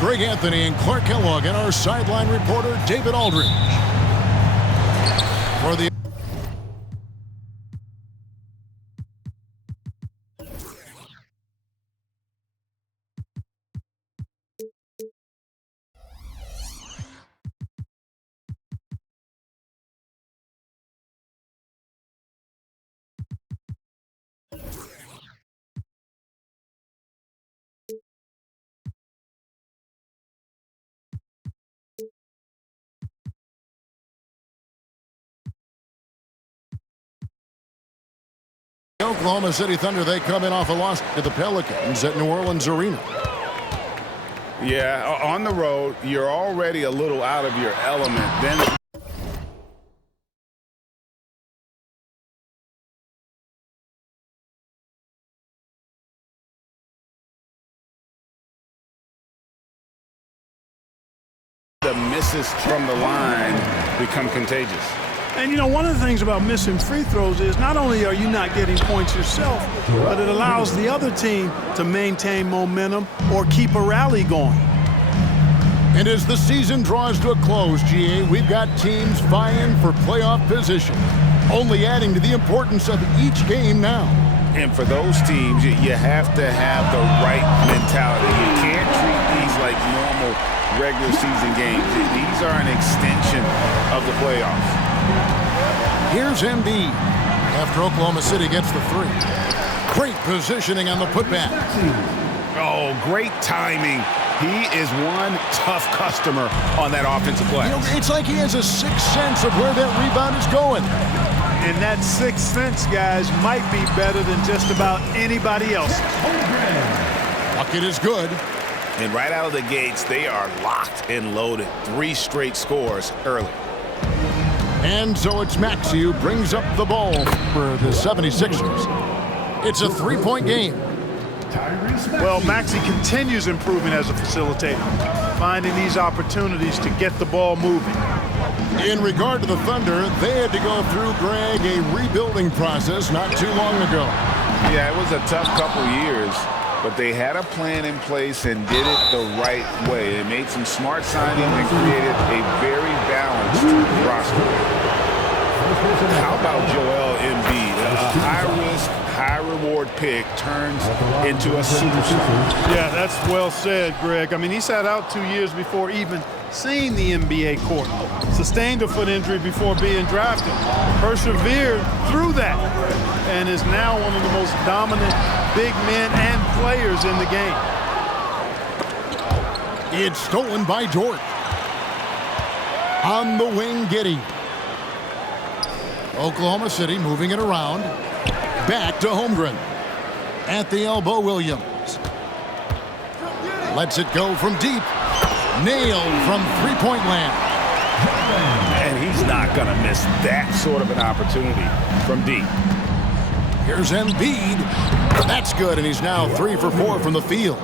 Greg Anthony and Clark Kellogg and our sideline reporter, David Aldridge. For the Oklahoma City Thunder, they come in off a loss to the Pelicans at New Orleans Arena. Yeah, on the road, you're already a little out of your element. Then the misses from the line become contagious. And, you know, one of the things about missing free throws is not only are you not getting points yourself, but it allows the other team to maintain momentum or keep a rally going. And as the season draws to a close, GA, we've got teams vying for playoff position, only adding to the importance of each game now. And for those teams, you have to have the right mentality. You can't treat these like normal regular season games. These are an extension of the playoffs. Here's Embiid after Oklahoma City gets the three. Great positioning on the putback. Oh, great timing. He is one tough customer on that offensive play. You know, it's like he has a sixth sense of where that rebound is going. And that sixth sense, guys, might be better than just about anybody else. Bucket is good. And right out of the gates, they are locked and loaded. 3 straight scores early. And so it's Maxey who brings up the ball for the 76ers. It's a three-point game. Well, Maxey continues improving as a facilitator, finding these opportunities to get the ball moving. In regard to the Thunder, they had to go through, Greg, a rebuilding process not too long ago. Yeah, it was a tough couple years, but they had a plan in place and did it the right way. They made some smart signings and created a very balanced roster. How about Joel Embiid? A high-risk, high-reward pick turns into a superstar. Yeah, that's well said, Greg. I mean, he sat out 2 years before even seeing the NBA court. Sustained a foot injury before being drafted. Persevered through that and is now one of the most dominant big men and players in the game. It's stolen by Dort. On the wing, Giddey. Oklahoma City moving it around. Back to Holmgren. At the elbow, Williams. Lets it go from deep. Nailed from three-point land. And he's not going to miss that sort of an opportunity from deep. Here's Embiid. That's good, and he's now 3 for 4 from the field.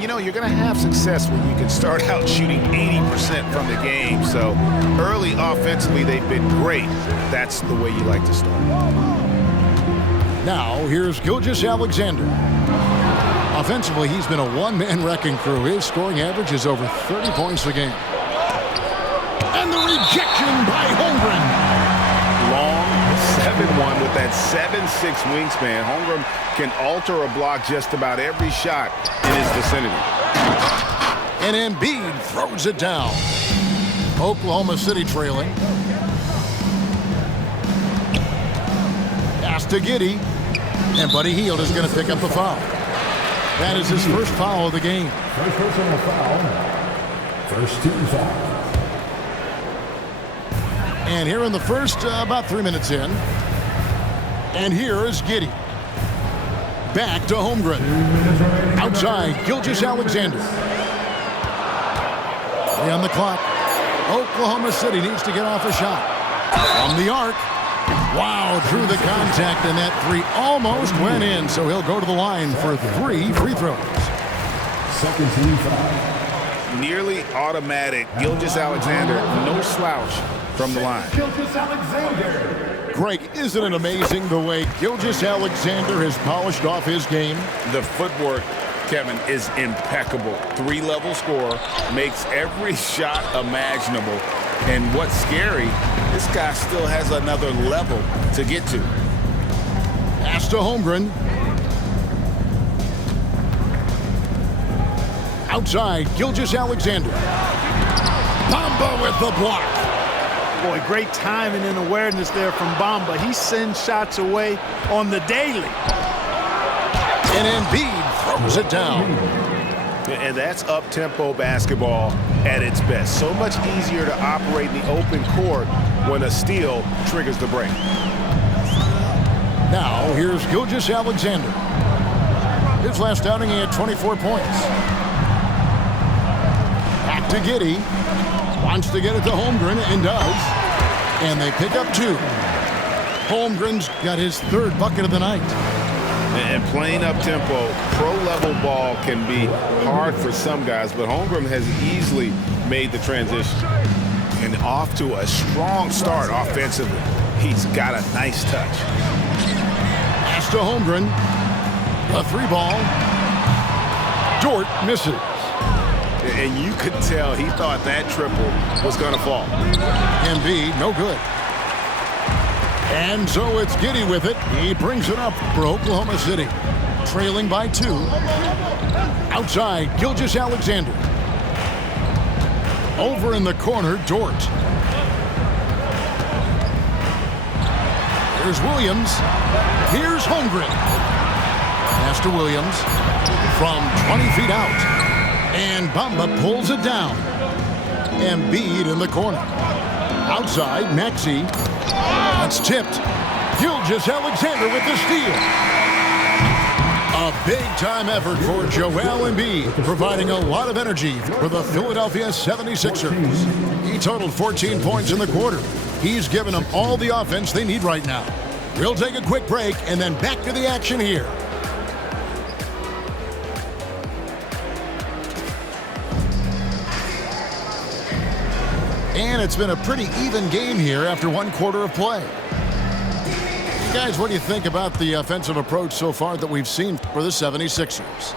You know, you're going to have success when you can start out shooting 80% from the game. So early offensively, they've been great. That's the way you like to start. Now, here's Gilgeous-Alexander. Offensively, he's been a one-man wrecking crew. His scoring average is over 30 points a game. And the rejection by Holmgren. Long 7-1 with that 7'6" wingspan. Holmgren can alter a block just about every shot in his vicinity. And Embiid throws it down. Oklahoma City trailing. Pass to Giddey. And Buddy Hield is going to pick up the foul. That is his first foul of the game. First personal foul. First team foul. And here in the first, about 3 minutes in. And here is Giddey. Back to Holmgren. Outside, Gilgeous-Alexander. 3 on the clock. Oklahoma City needs to get off a shot. From the arc. Wow, drew the contact, and that 3 almost went in. So he'll go to the line for 3 free throws. Second team foul. Nearly automatic. Gilgeous-Alexander, no slouch from the line. Gilgeous-Alexander. Greg, isn't it amazing the way Gilgeous-Alexander has polished off his game? The footwork Kevin, is impeccable. 3-level scorer, makes every shot imaginable. And what's scary, this guy still has another level to get to. Pass to Holmgren. Outside, Gilgeous-Alexander. Bamba with the block. Boy, great timing and awareness there from Bamba. He sends shots away on the daily. And Embiid throws it down. And that's up-tempo basketball at its best. So much easier to operate in the open court when a steal triggers the break. Now, here's Gilgeous-Alexander. His last outing, he had 24 points. Back to Giddey. Wants to get it to Holmgren, and does. And they pick up 2. Holmgren's got his 3rd bucket of the night. And playing up-tempo, pro-level ball can be hard for some guys, but Holmgren has easily made the transition. And off to a strong start offensively. He's got a nice touch. Pass to Holmgren. A 3-ball. Dort misses. And you could tell he thought that triple was going to fall. Embiid, no good. And so it's Giddey with it. He brings it up for Oklahoma City. Trailing by 2. Outside, Gilgeous-Alexander. Over in the corner, Dort. Here's Williams. Here's Holmgren. Pass to Williams from 20 feet out. And Bamba pulls it down. Embiid in the corner. Outside, Maxey. That's tipped. Gilgeous-Alexander with the steal. A big-time effort for Joel Embiid, providing a lot of energy for the Philadelphia 76ers. He totaled 14 points in the quarter. He's given them all the offense they need right now. We'll take a quick break and then back to the action here. And it's been a pretty even game here after 1 quarter of play. Guys, what do you think about the offensive approach so far that we've seen for the 76ers?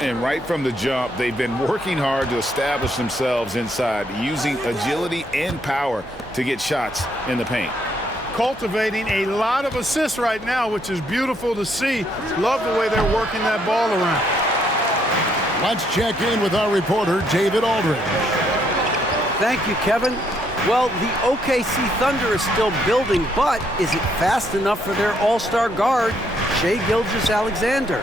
And right from the jump, they've been working hard to establish themselves inside, using agility and power to get shots in the paint. Cultivating a lot of assists right now, which is beautiful to see. Love the way they're working that ball around. Let's check in with our reporter, David Aldridge. Thank you, Kevin. Well, the OKC Thunder is still building, but is it fast enough for their all-star guard, Shai Gilgeous-Alexander?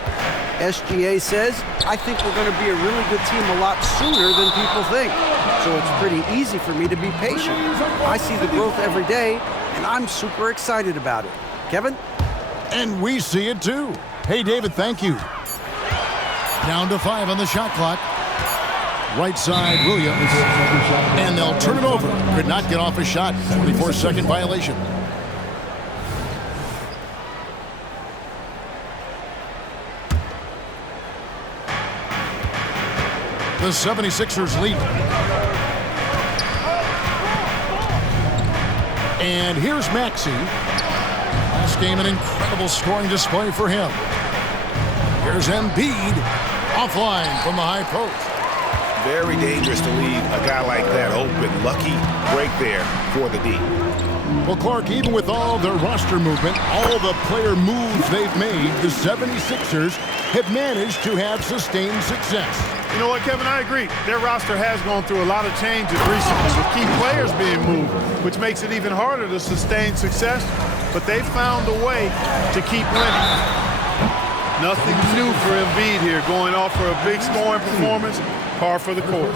SGA says, I think we're going to be a really good team a lot sooner than people think. So it's pretty easy for me to be patient. I see the growth every day, and I'm super excited about it. Kevin? And we see it too. Hey, David, thank you. Down to 5 on the shot clock. Right side, Williams. And they'll turn it over. Could not get off a shot. 24-second violation. The 76ers lead. And here's Maxey. Last game, an incredible scoring display for him. Here's Embiid. Offline from the high post. Very dangerous to leave a guy like that open. Lucky break there for the D. Well, Clark, even with all their roster movement, all the player moves they've made, the 76ers have managed to have sustained success. You know what, Kevin? I agree. Their roster has gone through a lot of changes recently with key players being moved, which makes it even harder to sustain success. But they've found a way to keep winning. Nothing new for Embiid here, going off for a big scoring performance. Par for the course.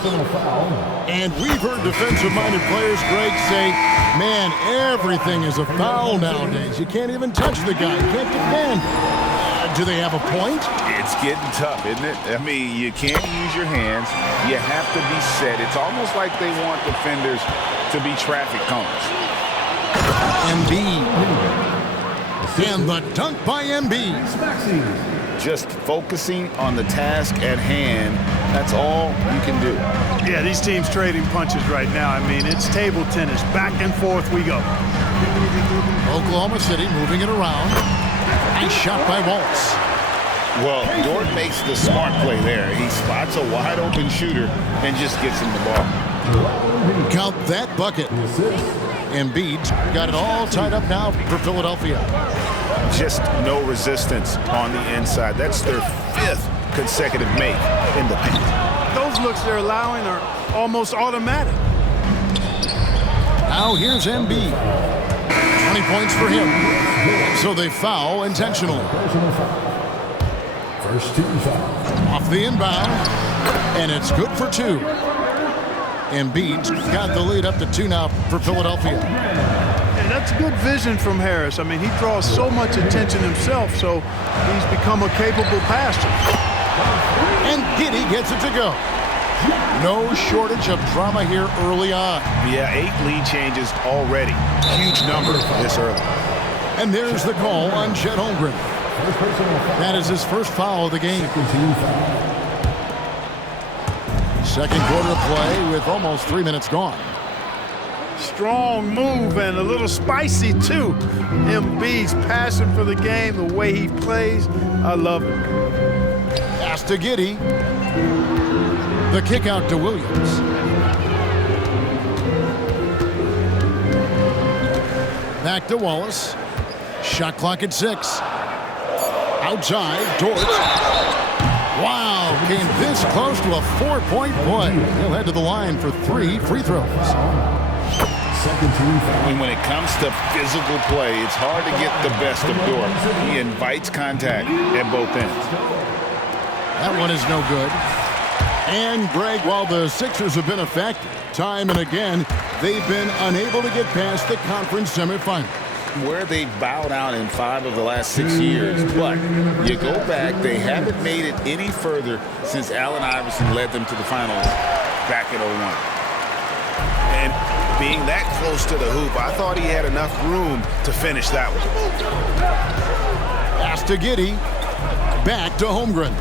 And we've heard defensive-minded players, Greg, say, man, everything is a foul nowadays. You can't even touch the guy. You can't defend. Do they have a point? It's getting tough, isn't it? I mean, you can't use your hands. You have to be set. It's almost like they want defenders to be traffic cones. Embiid. And the dunk by Embiid. Just focusing on the task at hand, that's all you can do. Yeah, these teams trading punches right now. I mean, it's table tennis. Back and forth we go. Oklahoma City moving it around. Nice shot by Waltz. Well, Dort makes the smart play there. He spots a wide open shooter and just gets him the ball. Count that bucket. Embiid's got it all tied up now for Philadelphia. Just no resistance on the inside. That's their 5th consecutive make in the paint. Those looks they're allowing are almost automatic. Now here's Embiid. 20 points for him. So they foul intentionally. First team foul. Off the inbound. And it's good for 2. Embiid's got the lead up to 2 now for Philadelphia. And that's good vision from Harris. I mean, he draws so much attention himself, so he's become a capable passer. And Giddey gets it to go. No shortage of drama here early on. Yeah, 8 lead changes already. Huge number this early. And there's the call on Chet Holmgren. That is his first foul of the game. Second quarter play with almost 3 minutes gone. Strong move and a little spicy, too. Embiid's passion for the game, the way he plays, I love it. Pass to Giddey. The kick out to Williams. Back to Wallace. Shot clock at 6. Outside, Dort. Wow, came this close to a 4-point play. He'll head to the line for 3 free throws. Second team foul. And when it comes to physical play, it's hard to get the best of Dort. He invites contact at both ends. That one is no good. And, Greg, while the Sixers have been effective time and again, they've been unable to get past the conference semifinal. Where they've bowed out in 5 of the last 6 years. But you go back, they haven't made it any further since Allen Iverson led them to the finals back in 01. And being that close to the hoop, I thought he had enough room to finish that one. Pass to Giddey. Back to Holmgren.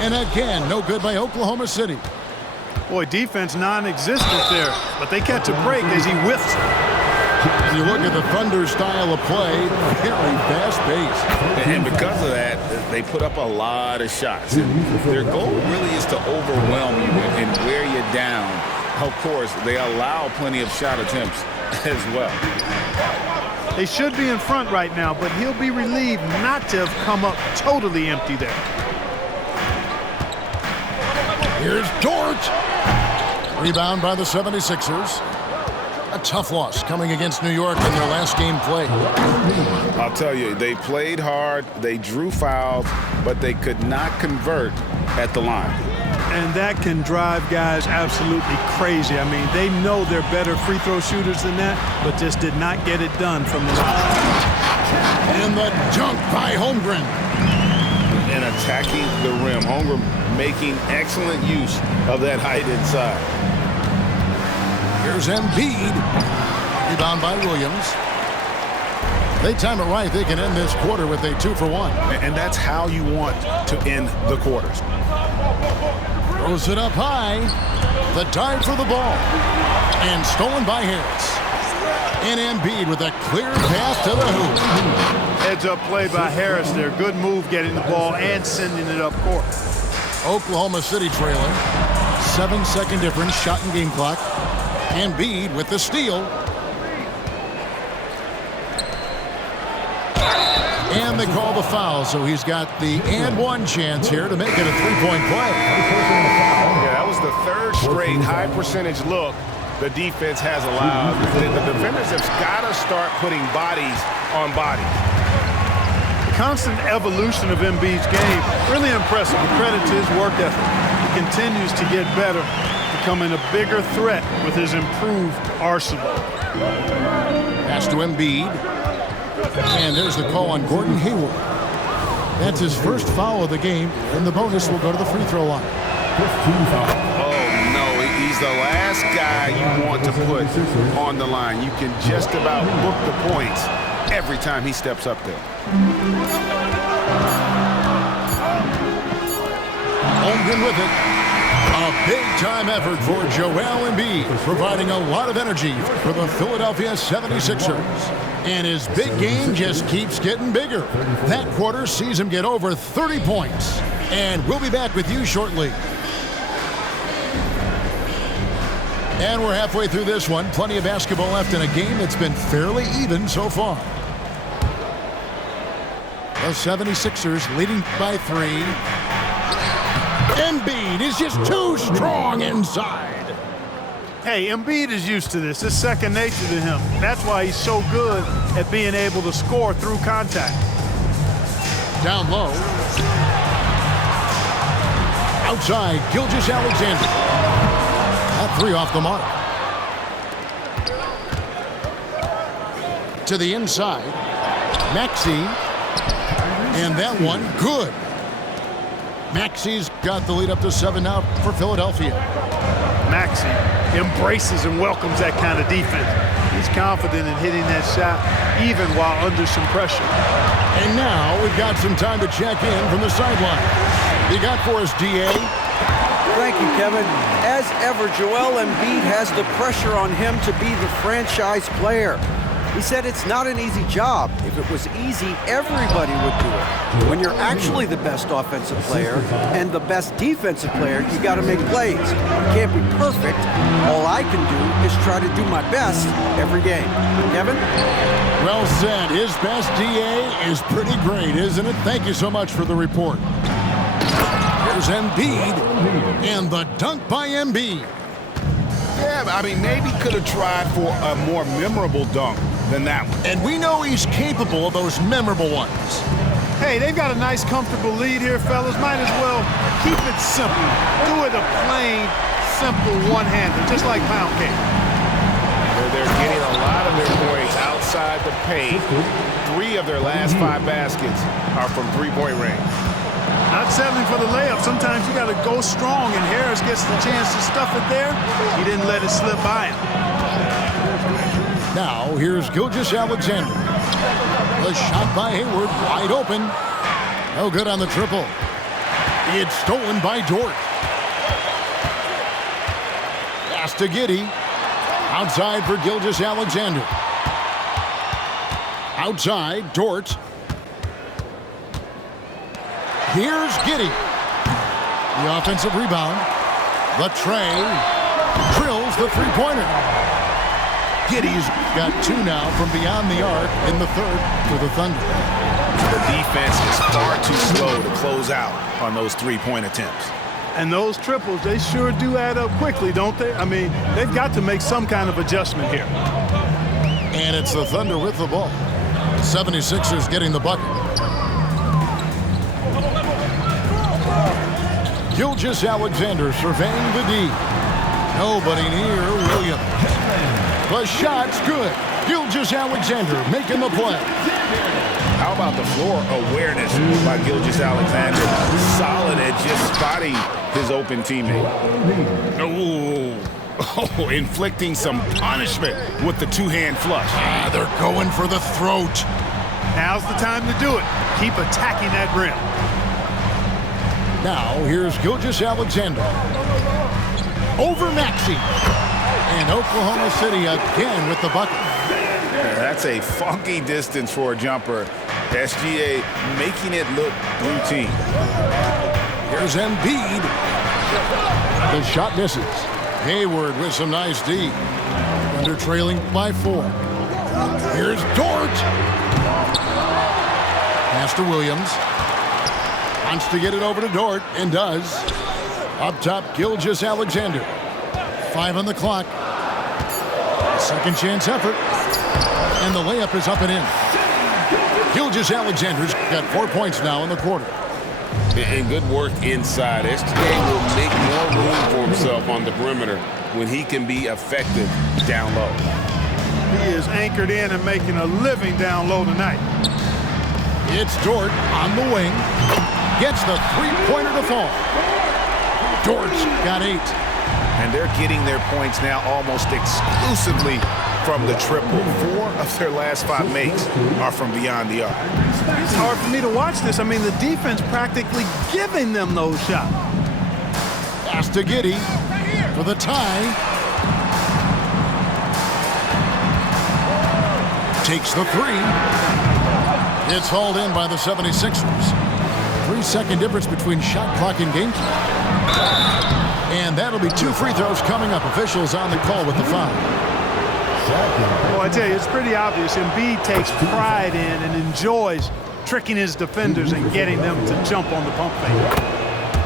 And again, no good by Oklahoma City. Boy, defense non-existent there, but they catch a break as he whiffs. And you look at the Thunder style of play, very fast-paced. And because of that, they put up a lot of shots. And their goal really is to overwhelm you and wear you down. Of course, they allow plenty of shot attempts as well. They should be in front right now, but he'll be relieved not to have come up totally empty there. Here's Dort. Rebound by the 76ers. A tough loss coming against New York in their last game played. I'll tell you, they played hard, they drew fouls, but they could not convert at the line. And that can drive guys absolutely crazy. I mean, they know they're better free throw shooters than that, but just did not get it done from the line. And the dunk by Holmgren. And attacking the rim. Holmgren making excellent use of that height inside. Here's Embiid. Rebound by Williams. They time it right. They can end this quarter with a 2-for-1. And that's how you want to end the quarters. Throws it up high. The dive for the ball. And stolen by Harris. And Embiid with a clear pass to the hoop. Heads-up play by Harris there. Good move getting the ball and sending it up court. Oklahoma City trailing. 7-second difference, shot and game clock. Embiid with the steal. And they call the foul, so he's got the and-one chance here to make it a 3-point play. Yeah, that was the 3rd straight high-percentage look the defense has allowed. The defenders have got to start putting bodies on bodies. The constant evolution of Embiid's game, really impressive. Credit to his work ethic. He continues to get better, becoming a bigger threat with his improved arsenal. Pass to Embiid. And there's the call on Gordon Hayward. That's his first foul of the game, and the bonus will go to the free throw line. 15 foul. He's the last guy you want to put on the line. You can just about book the points every time he steps up there. Holmgren with it. A big-time effort for Joel Embiid, providing a lot of energy for the Philadelphia 76ers. And his big game just keeps getting bigger. That quarter sees him get over 30 points. And we'll be back with you shortly. And we're halfway through this one. Plenty of basketball left in a game that's been fairly even so far. The 76ers leading by 3. Embiid is just too strong inside. Hey, Embiid is used to this. It's second nature to him. That's why he's so good at being able to score through contact. Down low. Outside, Gilgeous-Alexander. That 3 off the mark. To the inside. Maxey. And that one, good. Maxey's got the lead up to 7 now for Philadelphia. Maxey embraces and welcomes that kind of defense. He's confident in hitting that shot even while under some pressure. And now we've got some time to check in from the sideline. You got for us, D.A.? Thank you, Kevin. As ever, Joel Embiid has the pressure on him to be the franchise player. He said it's not an easy job. If it was easy, everybody would do it. When you're actually the best offensive player and the best defensive player, you got to make plays. You can't be perfect. All I can do is try to do my best every game. Kevin? Well said. His best, D.A., is pretty great, isn't it? Thank you so much for the report. Here's Embiid, and the dunk by Embiid. Yeah, I mean, maybe could have tried for a more memorable dunk than that one. And we know he's capable of those memorable ones. Hey, they've got a nice, comfortable lead here, fellas. Might as well keep it simple. Do it a plain, simple one-hander, just like pound cake. They're getting a lot of their points outside the paint. 3 of their last 5 baskets are from three-point range. Not settling for the layup. Sometimes you got to go strong, and Harris gets the chance to stuff it there. He didn't let it slip by him. Now, here's Gilgeous-Alexander. The shot by Hayward, wide open. No good on the triple. It's stolen by Dort. Pass to Giddey. Outside for Gilgeous-Alexander. Outside, Dort. Here's Giddey. The offensive rebound. The tray. Drills the three-pointer. Giddey's got 2 now from beyond the arc in the 3rd for the Thunder. The defense is far too slow to close out on those three-point attempts. And those triples, they sure do add up quickly, don't they? I mean, they've got to make some kind of adjustment here. And it's the Thunder with the ball. 76ers getting the bucket. Gilgeous-Alexander surveying the D. Nobody near Williams. The shot's good. Gilgeous-Alexander making the play. How about the floor awareness by Gilgeous-Alexander? Solid at just spotting his open teammate. Oh, inflicting some punishment with the 2-hand flush. They're going for the throat. Now's the time to do it. Keep attacking that rim. Now, here's Gilgeous-Alexander. Over Maxey. And Oklahoma City again with the bucket. That's a funky distance for a jumper. SGA making it look routine. Here's Embiid. The shot misses. Hayward with some nice D. Thunder trailing by 4. Here's Dort. Pass to Williams. Wants to get it over to Dort, and does. Up top, Gilgeous-Alexander. 5 on the clock. Second chance effort. And the layup is up and in. Gilgeous-Alexander's got 4 points now in the quarter. And good work inside. SGA will make more room for himself on the perimeter when he can be effective down low. He is anchored in and making a living down low tonight. It's Dort on the wing. Gets the three-pointer to fall. Dort's got 8. And they're getting their points now almost exclusively from the triple. 4 of their last 5 makes are from beyond the arc. It's hard for me to watch this. I mean, the defense practically giving them those shots. Pass to Giddey for the tie. Takes the three. It's hauled in by the 76ers. 3-second difference between shot clock and game clock. And that'll be 2 free throws coming up. Officials on the call with the foul. Well, I tell you, it's pretty obvious. Embiid takes pride in and enjoys tricking his defenders and getting them to jump on the pump fake.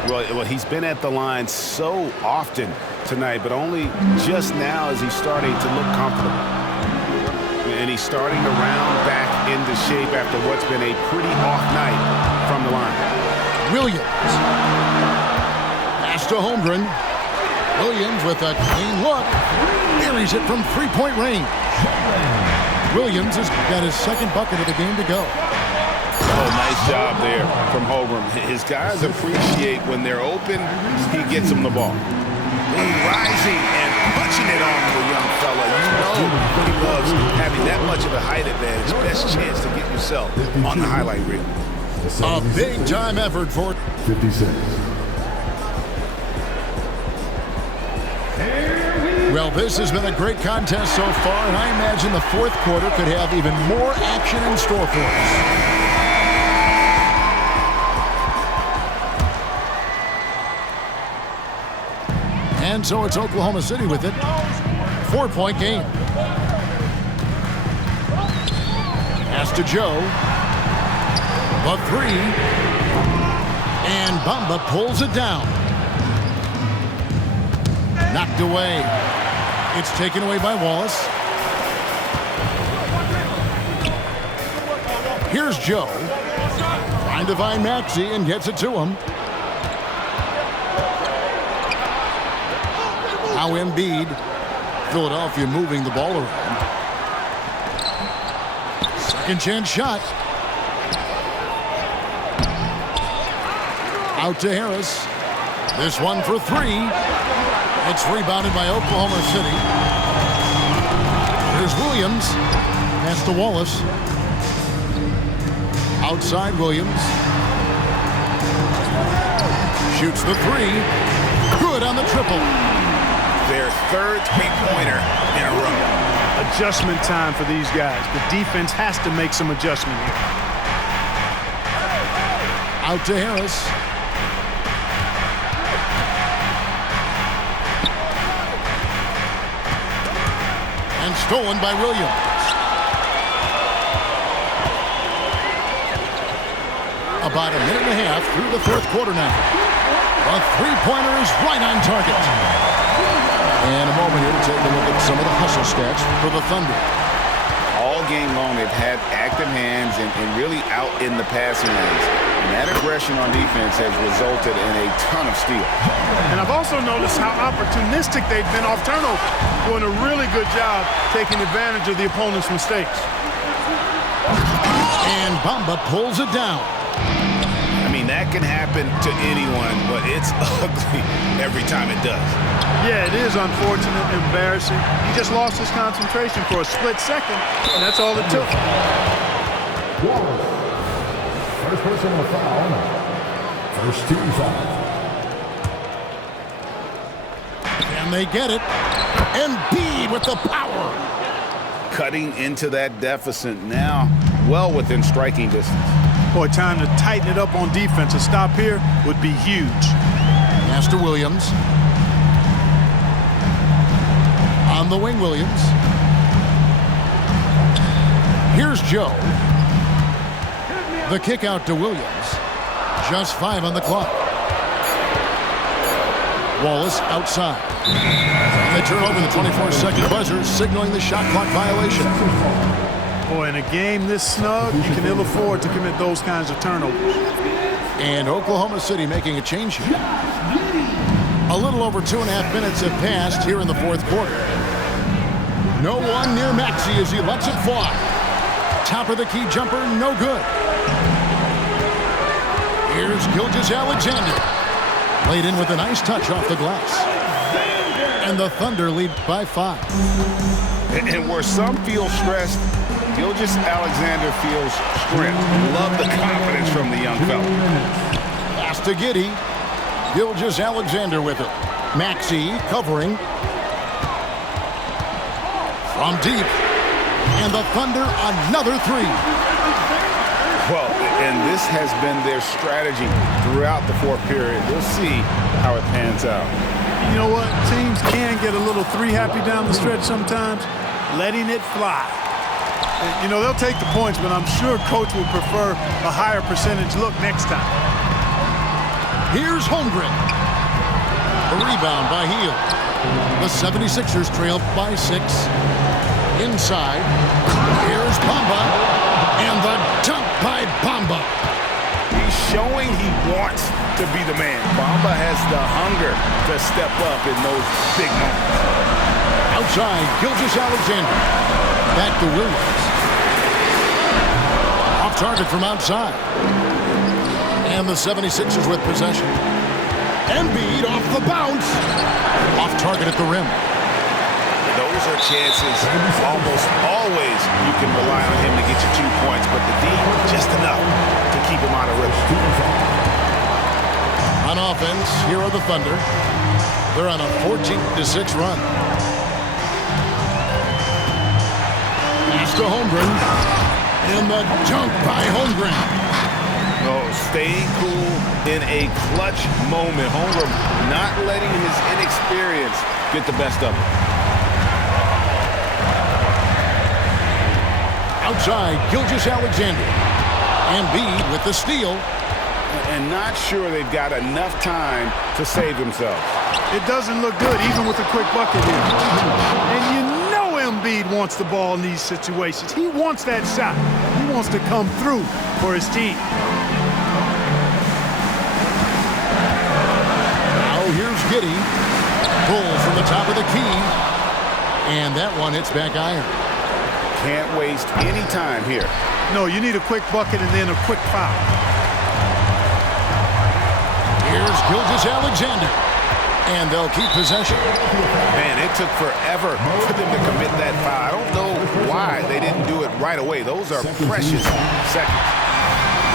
Well, he's been at the line so often tonight, but only just now is he starting to look comfortable. And he's starting to round back into shape after what's been a pretty off night from the line. Williams. Pass to Holmgren. Williams with a clean look. Buries it from three-point range. Williams has got his second bucket of the game to go. Oh, nice job there from Holmgren. His guys appreciate when they're open, he gets them the ball. Rising and punching it on the young fella. You know he loves having that much of a height advantage. Best chance to get yourself on the highlight reel. A big-time effort for 56. Well, this has been a great contest so far, and I imagine the fourth quarter could have even more action in store for us. And so it's Oklahoma City with it. 4-point game. Pass to Joe. The three. And Bamba pulls it down. Knocked away. It's taken away by Wallace. Here's Joe. Trying to find Maxey and gets it to him. Now Embiid. Philadelphia moving the ball around. Second chance shot. Out to Harris. This one for three. It's rebounded by Oklahoma City. Here's Williams. Pass to Wallace. Outside Williams. Shoots the three. Good on the triple. Their third three-pointer in a row. Adjustment time for these guys. The defense has to make some adjustment here. Out to Harris. And stolen by Williams. About a minute and a half through the fourth quarter now. A three-pointer is right on target. And a moment here to take a look at some of the hustle stats for the Thunder. All game long, they've had active hands and really out in the passing lanes. And that aggression on defense has resulted in a ton of steals. And I've also noticed how opportunistic they've been off turnover, doing a really good job taking advantage of the opponent's mistakes. And Bamba pulls it down. I mean, that can happen to anyone, but it's ugly every time it does. Yeah, it is unfortunate and embarrassing. He just lost his concentration for a split second, and that's all it took. Wallace. First personal foul. First team foul. And they get it. Embiid with the power. Cutting into that deficit now, well within striking distance. Boy, time to tighten it up on defense. A stop here would be huge. Pass to Williams. On the wing, Williams. Here's Joe. The kick out to Williams. Just 5 on the clock. Wallace outside. And they turn over the 24-second buzzer, signaling the shot clock violation. Boy, in a game this snug, you can ill afford to commit those kinds of turnovers. And Oklahoma City making a change here. A little over 2.5 minutes have passed here in the fourth quarter. No one near Maxey as he lets it fly. Top of the key jumper, no good. Here's Gilgeous-Alexander. Laid in with a nice touch off the glass. And the Thunder lead by 5. And where some feel stressed, Gilgeous-Alexander feels strength. Love the confidence from the young fella. Pass to Giddey. Gilgeous-Alexander with it. Maxey covering. From deep. And the Thunder another three. Well, and this has been their strategy throughout the fourth period. We'll see how it pans out. You know what? Teams can get a little three-happy down the stretch sometimes, letting it fly. You know, they'll take the points, but I'm sure Coach would prefer a higher percentage look next time. Here's Holmgren. The rebound by Hield. The 76ers trail by 6. Inside. Here's Bamba. And the dunk by Bamba. He's showing he wants to be the man. Bamba has the hunger to step up in those big moments. Outside, Gilgeous-Alexander. Back to Williams. Off target from outside. And the 76ers with possession. Embiid off the bounce. Off target at the rim. Those are chances almost always you can rely on him to get you 2 points, but the D just enough to keep him out of rhythm. On offense, here are the Thunder. They're on a 14-6 run. He's to Holmgren. And the dunk by Holmgren. Oh, staying cool in a clutch moment. Holmgren not letting his inexperience get the best of him. Outside, Gilgeous-Alexander. Embiid with the steal. And not sure they've got enough time to save themselves. It doesn't look good, even with a quick bucket here. And you know Embiid wants the ball in these situations. He wants that shot. He wants to come through for his team. Now here's Giddey. Pull from the top of the key. And that one hits back iron. Can't waste any time here. No, you need a quick bucket and then a quick foul. Here's Gilgeous-Alexander. And they'll keep possession. Man, it took forever for them to commit that foul. I don't know why they didn't do it right away. Those are precious seconds.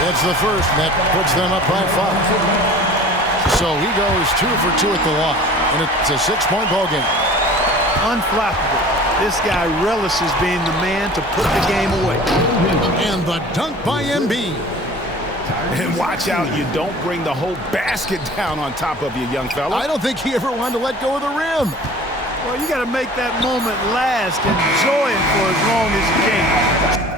That's the first, and that puts them up by 5. So he goes 2 for 2 at the line. And it's a 6-point ball game. Unflappable. This guy relishes being the man to put the game away. And the dunk by Embiid. And watch out, you don't bring the whole basket down on top of you, young fella. I don't think he ever wanted to let go of the rim. Well, you got to make that moment last. Enjoy it for as long as you can.